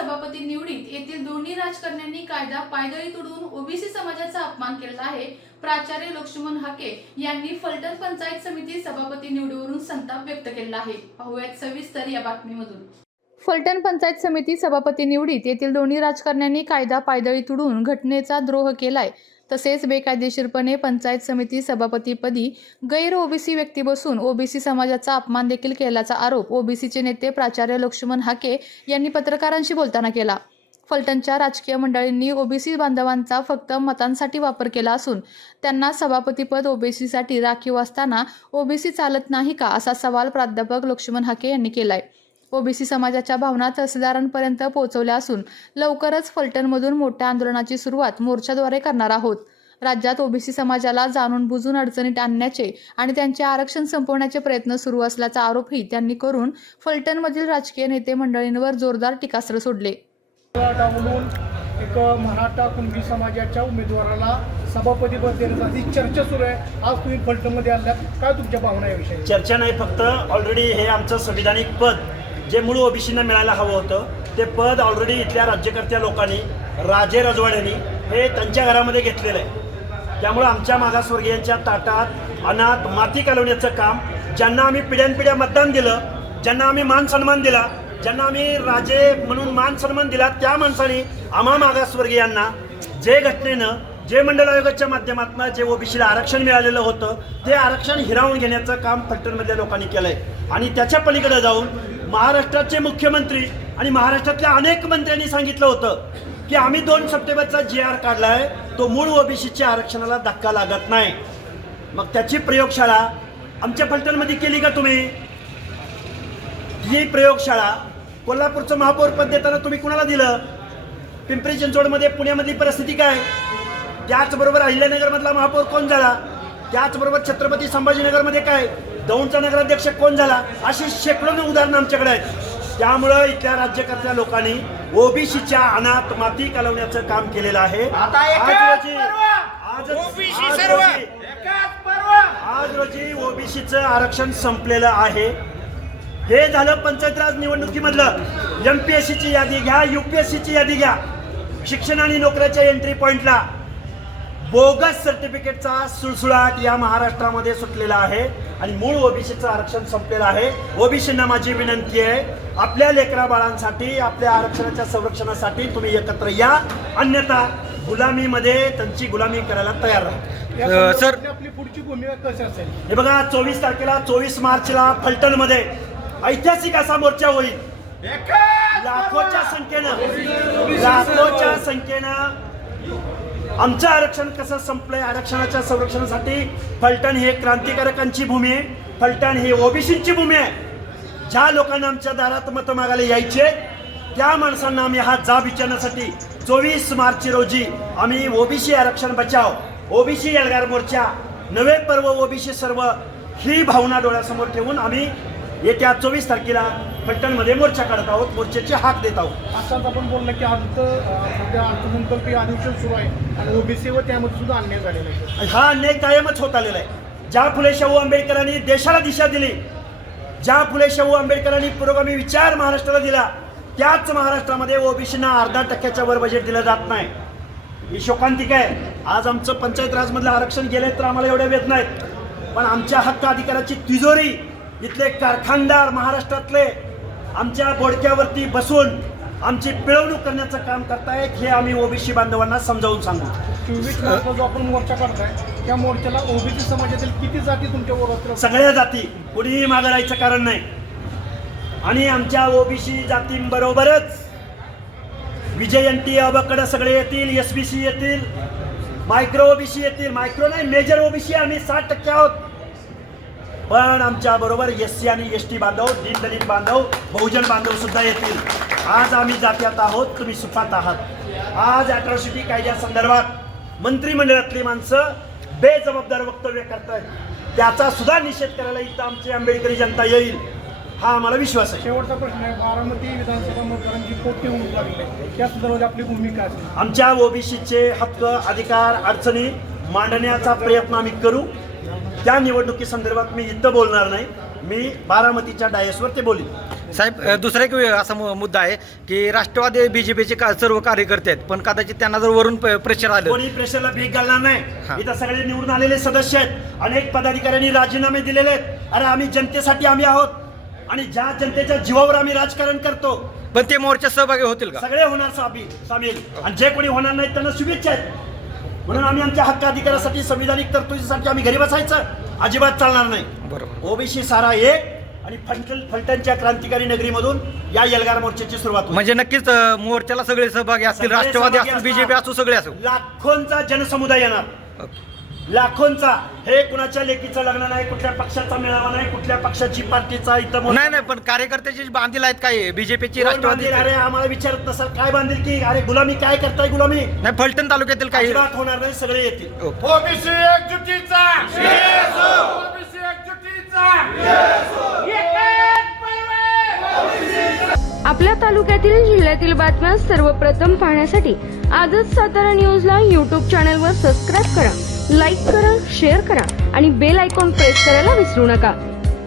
सभापती निवडीत येथील दोन्ही राजकारण्यांनी कायदा पायदळी तुडवून ओबीसी समाजाचा अपमान केला आहे. प्राचार्य लक्ष्मण हाके यांनी फलटण पंचायत समिती सभापती निवडीवरून संताप व्यक्त केला आहे. पाहूयात सविस्तर या बातमीमधून. फलटण पंचायत समिती सभापती निवडीत येथील दोन्ही राजकारण्यांनी कायदा पायदळी तुडवून घटनेचा द्रोह केलाय. तसेच बेकायदेशीरपणे पंचायत समिती सभापतीपदी गैर ओबीसी व्यक्ती बसून ओबीसी समाजाचा अपमान देखील केल्याचा आरोप ओबीसीचे नेते प्राचार्य लक्ष्मण हाके यांनी पत्रकारांशी बोलताना केला. फलटणच्या राजकीय मंडळींनी ओबीसी बांधवांचा फक्त मतांसाठी वापर केला असून त्यांना सभापतीपद ओबीसीसाठी राखीव असताना ओबीसी चालत नाही का, असा सवाल प्राध्यापक लक्ष्मण हाके यांनी केलाय. ओबीसी समाजाच्या भावना तहसीलदारांपर्यंत पोहोचवल्या असून लवकरच फलटणमधून मोठ्या आंदोलनाची सुरुवात मोर्चाद्वारे करणार आहोत. राज्यात ओबीसी समाजाला जाणून बुजून अडचणीत आणण्याचे आणि त्यांचे आरक्षण संपवण्याचे प्रयत्न सुरू असल्याचा आरोपही त्यांनी करून फलटणमधील राजकीय नेते मंडळींवर जोरदार टीकास्त्र सोडले. डावलून एक मराठा कुणबी समाजाच्या उमेदवाराला सभापतीपद देण्यासाठी चर्चा सुरू आहे. आज तुम्ही फलटणमध्ये आल्यात, काय तुमच्या भावना याविषयी? चर्चा नाही, फक्त ऑलरेडी हे आमचं संविधानिक पद जे मूळ ओबीसींना मिळायला हवं होतं ते पद ऑलरेडी इथल्या राज्यकर्त्या लोकांनी, राजे रजवाड्यांनी हे त्यांच्या घरामध्ये घेतलेलं आहे. त्यामुळं आमच्या मागासवर्गीयांच्या ताटात अनाथ माती कालवण्याचं काम, ज्यांना आम्ही पिढ्यानपिढ्या मतदान दिलं, ज्यांना आम्ही मान सन्मान दिला, ज्यांना आम्ही राजे म्हणून मान सन्मान दिला, त्या माणसांनी आम्हा मागासवर्गीयांना जे घटनेनं, जे मंडळ आयोगाच्या माध्यमातून जे ओबीसीला आरक्षण मिळालेलं होतं ते आरक्षण हिरावून घेण्याचं काम फलटणमधल्या लोकांनी केलंय. आणि त्याच्या पलीकडे जाऊन महाराष्ट्राचे मुख्यमंत्री आणि महाराष्ट्रातल्या अनेक मंत्र्यांनी सांगितलं होतं की आम्ही 2 सप्टेंबरचा GR काढलाय, तो मूळ ओबीसीच्या आरक्षणाला धक्का लागत नाही. मग त्याची प्रयोगशाळा आमच्या फलटणमध्ये केली का तुम्ही? ही प्रयोगशाळा कोल्हापूरचं महापौर पद देताना तुम्ही कुणाला दिलं? पिंपरी चिंचवडमध्ये, पुण्यामधली परिस्थिती काय? त्याचबरोबर अहिल्यानगरमधला महापौर कोण झाला? त्याचबरोबर छत्रपती संभाजीनगरमध्ये काय, दौंडचा नगराध्यक्ष कोण झाला? अशी शेकडो उदाहरणं आमच्याकडे आहेत. त्यामुळं इथल्या राज्यकर्त्या लोकांनी ओबीसीच्या अनाथ माती कालवण्याचं काम केलेलं आहे. आज रोजी ओबीसीचं आरक्षण संपलेलं आहे. हे झालं पंचायत राज निवडणुकीमधलं. MPSCची यादी घ्या, UPSCची यादी घ्या. शिक्षण आणि नोकऱ्याच्या एंट्री पॉइंटला बोगस सर्टिफिकेटचा सुळसुळाट या महाराष्ट्रामध्ये सुटलेला आहे आणि मूळ ओबीसीचं आरक्षण संपलेलं आहे. ओबीसींना माझी विनंती आहे, आपल्या लेकरा बाळांसाठी, आपल्या आरक्षणाच्या संरक्षणासाठी तुम्ही एकत्र या, अन्यथा गुलामीमध्ये त्यांची गुलामी करायला तयार राहा. सर, आपली पुढची भूमिका कशी असेल? हे बघा, 24 तारखेला 24 मार्चला फलटणमध्ये ऐतिहासिक असा मोर्चा होईल. लाखोच्या संख्येनं आमचं आरक्षण कसं संपलंय, आरक्षणाच्या संरक्षणासाठी फलटण हे क्रांतिकारकांची भूमी आहे. फलटण ही ओबीसीची भूमी आहे. ज्या लोकांना आमच्या दारात मतं मागायला यायचे त्या माणसांना आम्ही हा जाब विचारण्यासाठी 24 मार्च रोजी आम्ही ओबीसी आरक्षण बचाव, ओबीसी एल्गार मोर्चा, नवे पर्व ओबीसी सर्व ही भावना डोळ्यासमोर ठेवून आम्ही येत्या 24 तारखेला फलटणमध्ये मोर्चा काढत आहोत, मोर्चाची हाक देत आहोत. आताच आपण बोललं की सध्या अर्थसंकल्पीय अधिवेशन सुरू आहे आणि ओबीसी व त्यामध्ये सुद्धा अन्याय झालेला आहे. हा अन्याय कायमच होत आलेला आहे. ज्या फुले शाहू आंबेडकरांनी देशाला दिशा दिली, ज्या फुले शाहू आंबेडकरांनी पुरोगामी विचार महाराष्ट्राला दिला, त्याच महाराष्ट्रामध्ये ओबीसींना 0.5% वर बजेट दिलं जात नाही. ही शोकांतिक आहे. आज आमचं पंचायत राजमधलं आरक्षण गेले तर आम्हाला एवढ्या वेत नाहीत, पण आमच्या हक्क अधिकाराची तिजोरी इथले कारखानदार महाराष्ट्रातले आमच्या बोडक्यावरती बसून आमची पिळवणूक करण्याचं काम करतायत. हे आम्ही ओबीसी बांधवांना समजावून सांगू. 24 मार्चला जो आपण मोर्चा काढताय त्या मोर्चाला ओबीसी समाजातील किती जाती तुमच्या बरोबर? सगळ्या जाती, कुणीही मागं राहायचं कारण नाही. आणि आमच्या ओबीसी जातींबरोबरच विजयंती अबकड सगळे येतील, SBC येतील, मायक्रो ओबीसी येतील. मायक्रो नाही, मेजर ओबीसी आम्ही 60% आहोत. पण आमच्या बरोबर SC आणि ST बांधव, दीनदलित बांधव, बहुजन बांधव सुद्धा येतील. आज आम्ही जात्यात आहोत, तुम्ही सुखात आहात. आज अॅट्रॉसिटी कायद्यासंदर्भात मंत्रिमंडळातली माणसं बेजबाबदार वक्तव्य करतायत, त्याचा सुद्धा निषेध करायला इथं आमची आंबेडकरी जनता येईल, हा आम्हाला विश्वास आहे. शेवटचा प्रश्न आहे, बारामती विधानसभा मतदारांची पोटी होऊन लागली आहे, त्या संदर्भात आपली भूमिका असेल? आमच्या ओबीसीचे हक्क, अधिकार, अडचणी मांडण्याचा प्रयत्न आम्ही करू. त्या निवडणुकीसंदर्भात मी इथं बोलणार नाही. मी बारामतीच्या डायसवर ते बोलीन. साहेब दुसरा एक असा मुद्दा आहे की राष्ट्रवादी बीजेपीचे सर्व कार्यकर्ते आहेत, पण कदाचित त्यांना जर वरून प्रेशर आलं, कोणी प्रेशरला भीक घालणार हा. नाही. इथं सगळे निवडून आलेले सदस्य आहेत, अनेक पदाधिकाऱ्यांनी राजीनामे दिलेले आहेत. अरे आम्ही जनतेसाठी आम्ही आहोत आणि ज्या जनतेच्या जीवावर आम्ही राजकारण करतो पण ते मोर्चात सहभागी होतील का? सगळे होणार सामील, आणि जे कोणी होणार नाहीत त्यांना शुभेच्छा आहेत. म्हणून आम्ही आमच्या हक्क अधिकारासाठी, संविधानिक तरतुदीसाठी आम्ही घरी बसायचं अजिबात चालणार नाही. बरोबर. ओबीसी सारा एक आणि फलटणच्या क्रांतिकारी नगरीमधून या एल्गार मोर्चाची सुरुवात होईल. म्हणजे नक्कीच मोर्चाला सगळे सहभागी असतील, सगळे राष्ट्रवादी सहभागी असतील, असणार. बीजेपी असू, सगळे असू. लाखोंचा जनसमुदाय येणार, लाखोंचा. हे कुणाच्या लेकीचं लग्न नाही, कुठल्या पक्षाचा मेळावा नाही, कुठल्या पक्षाची पार्टीचा इथं नाही नाही, पण कार्यकर्त्याची बांधील आहेत काय बीजेपीची, राष्ट्रवादी? अरे आम्हाला विचारत नसाल काय बांधील की अरे गुलामी काय करताय गुलामी? नाही, फलटण तालुक्यातील काही अजिबात होणार नाही, सगळे येतील. ओबीसी एकजुटीचा ओबीसी एकजुटीचा आपल्या तालुक्यातील जिल्ह्यातील बातम्या सर्वप्रथम पाहण्यासाठी आजच सातारा न्यूजला यूट्यूब चॅनलवर सबस्क्राईब करा, लाईक करा, शेअर करा आणि बेल आयकॉन प्रेस करायला विसरू नका.